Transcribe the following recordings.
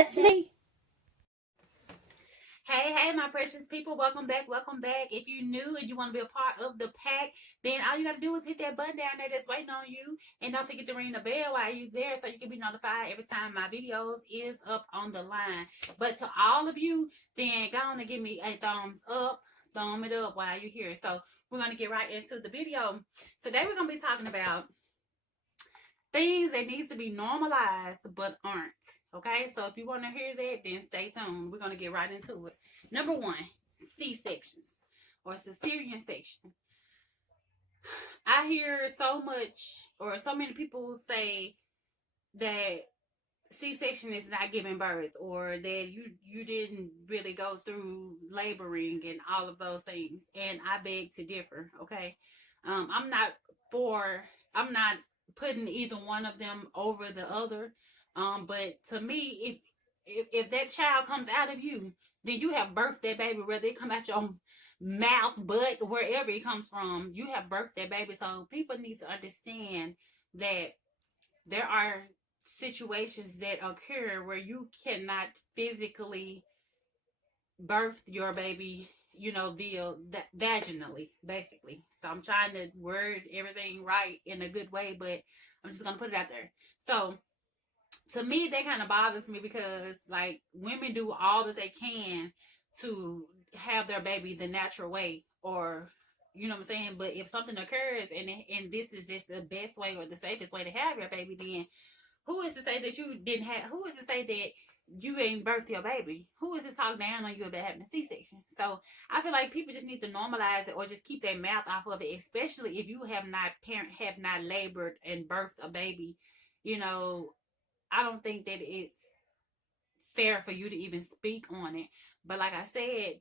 That's me. Hey, my precious people, welcome back. If you're new and you want to be a part of the pack, then all you got to do is hit that button down there that's waiting on you. And don't forget to ring the bell while you're there so you can be notified every time my videos is up on the line. But to all of you, then go on and give me a thumbs up, thumb it up while you're here. So we're going to get right into the video. Today we're going to be talking about things that needs to be normalized but aren't. Okay, so if you want to hear that, then stay tuned. We're going to get right into it. Number one, C-sections or cesarean section. I hear so much or so many people say that C-section is not giving birth, or that you didn't really go through laboring and all of those things, and I beg to differ. Okay, I'm not for I'm not putting either one of them over the other, but to me, if that child comes out of you, then you have birthed that baby, whether it come out your mouth, butt, wherever it comes from, you have birthed that baby. So people need to understand that there are situations that occur where you cannot physically birth your baby, via vaginally, basically. So I'm trying to word everything right in a good way, but I'm just gonna put it out there. So to me, that kind of bothers me because, like, women do all that they can to have their baby the natural way, or you know what I'm saying. But if something occurs and this is just the best way or the safest way to have your baby, then who is to say that you didn't have? Who is to say that you ain't birthed your baby? Who is to talk down on you about having a C-section? So I feel like people just need to normalize it or just keep their mouth off of it, especially if you have not labored and birthed a baby. You know, I don't think that it's fair for you to even speak on it. But like I said,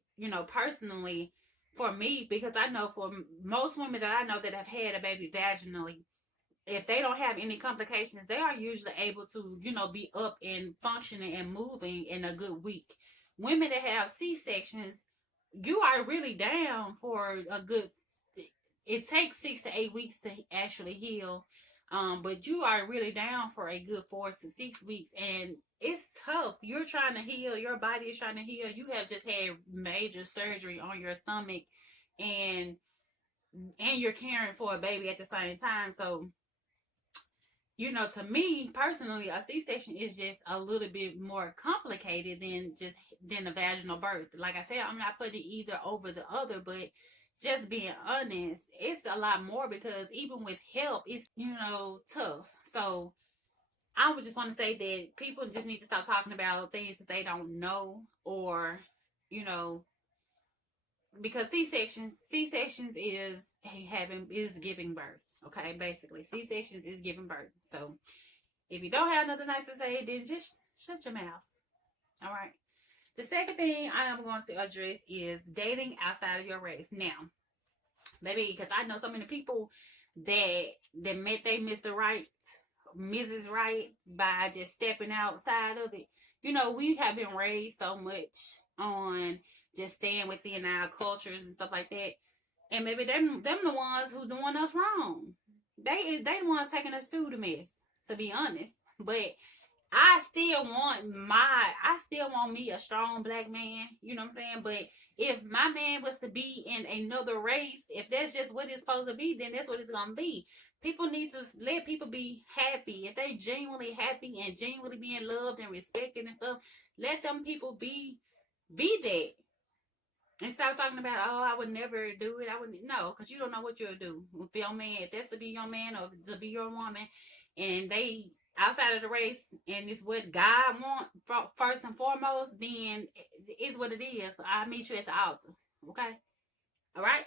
personally, for me, because I know for most women that I know that have had a baby vaginally, if they don't have any complications, they are usually able to, be up and functioning and moving in a good week. Women that have C-sections, you are really down for a good, it takes 6 to 8 weeks to actually heal. But you are really down for a good 4 to 6 weeks, and it's tough. You're trying to heal. Your body is trying to heal. You have just had major surgery on your stomach, and you're caring for a baby at the same time. So, to me personally, a C-section is just a little bit more complicated than a vaginal birth. Like I said, I'm not putting either over the other, but just being honest, it's a lot more because even with help, it's tough. So I would just want to say that people just need to stop talking about things that they don't know, or you know because C-sections is giving birth. Okay, basically C-sections is giving birth. So if you don't have nothing nice to say, then just shut your mouth. All right. The second thing I am going to address is dating outside of your race. Now, maybe because I know so many people that met they Mr. Right, Mrs. Right by just stepping outside of it. We have been raised so much on just staying within our cultures and stuff like that. And maybe them the ones who doing us wrong. They the ones taking us through the mess, to be honest. But I still want me a strong black man, you know what I'm saying? But if my man was to be in another race, if that's just what it's supposed to be, then that's what it's gonna be. People need to let people be happy. If they genuinely happy and genuinely being loved and respected and stuff, let them people be that. And stop talking about, oh, I would never do it. I wouldn't. No, because you don't know what you'll do with your man. If that's to be your man or to be your woman, and they outside of the race, and it's what God wants first and foremost, then it's what it is. I'll meet you at the altar. Okay? All right?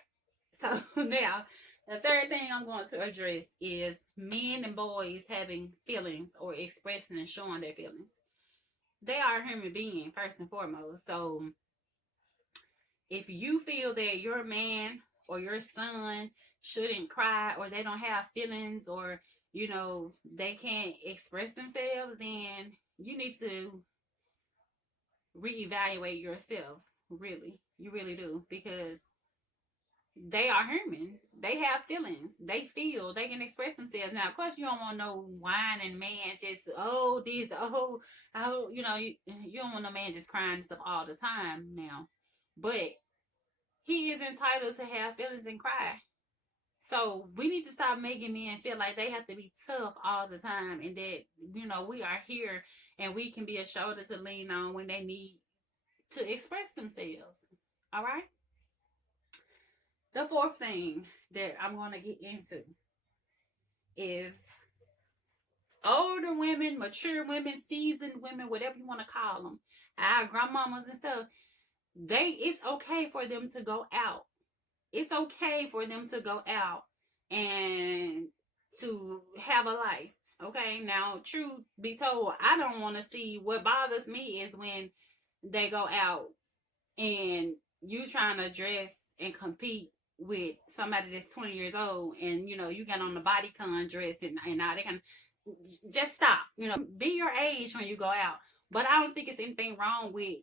So now, the third thing I'm going to address is men and boys having feelings or expressing and showing their feelings. They are a human being, first and foremost. So if you feel that your man or your son shouldn't cry, or they don't have feelings, or they can't express themselves, then you need to reevaluate yourself. Really, you really do, because they are human. They have feelings. They feel. They can express themselves. Now, of course, you don't want no whining man just you don't want no man just crying and stuff all the time. Now, but he is entitled to have feelings and cry. So we need to stop making men feel like they have to be tough all the time, and that we are here and we can be a shoulder to lean on when they need to express themselves. All right. The fourth thing that I'm going to get into is older women, mature women, seasoned women, whatever you want to call them, our grandmamas and stuff. It's okay for them to go out. It's okay for them to go out and to have a life. Okay, now, truth be told, I don't want to see. What bothers me is when they go out and you trying to dress and compete with somebody that's 20 years old, and you got on the bodycon dress, and now they can just stop. Be your age when you go out. But I don't think it's anything wrong with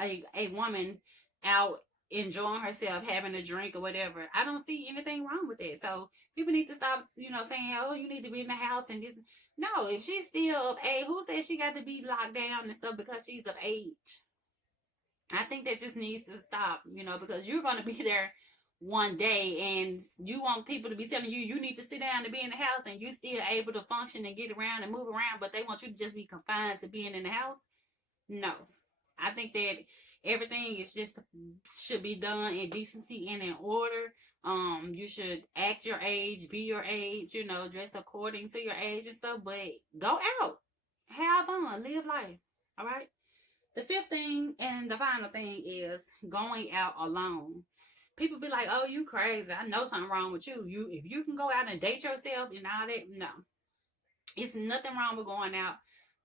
a woman out enjoying herself, having a drink or whatever. I don't see anything wrong with it. So people need to stop, saying, "Oh, you need to be in the house and this." No, if she's still of age, who says she got to be locked down and stuff because she's of age? I think that just needs to stop, because you're going to be there one day and you want people to be telling you need to sit down and be in the house, and you still able to function and get around and move around, but they want you to just be confined to being in the house. No, I think that everything is just should be done in decency and in order. You should act your age, be your age, dress according to your age and stuff, but go out, have fun, live life. All right. The fifth thing and the final thing is going out alone. People be like, "Oh, you crazy. I know something wrong with you. If you can go out and date yourself and all that." No. It's nothing wrong with going out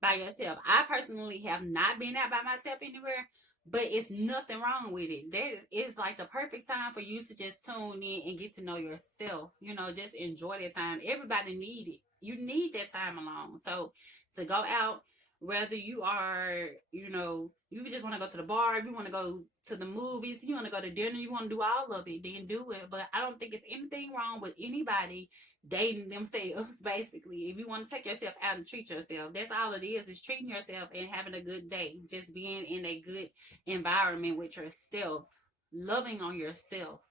by yourself. I personally have not been out by myself anywhere, but it's nothing wrong with it. It's like the perfect time for you to just tune in and get to know yourself. Just enjoy that time. Everybody need it. You need that time alone. So to go out, whether you are, you just want to go to the bar, if you want to go to the movies, you want to go to dinner, you want to do all of it, then do it. But I don't think it's anything wrong with anybody dating themselves. Basically, if you want to take yourself out and treat yourself, that's all it is treating yourself and having a good day, just being in a good environment with yourself, loving on yourself.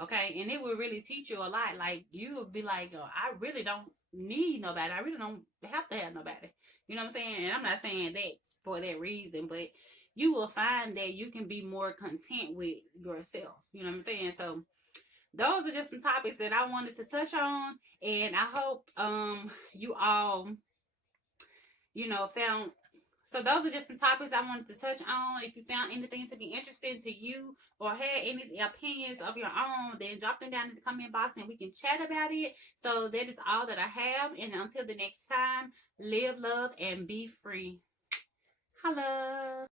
Okay, and it will really teach you a lot. Like, you will be like, "Oh, I really don't need nobody. I really don't have to have nobody." You know what I'm saying? And I'm not saying that for that reason, but you will find that you can be more content with yourself. You know what I'm saying? So those are just some topics that I wanted to touch on, and I hope you all found. So those are just some topics I wanted to touch on. If you found anything to be interesting to you or had any opinions of your own, then drop them down in the comment box and we can chat about it. So that is all that I have, and until the next time, live, love, and be free. Hello.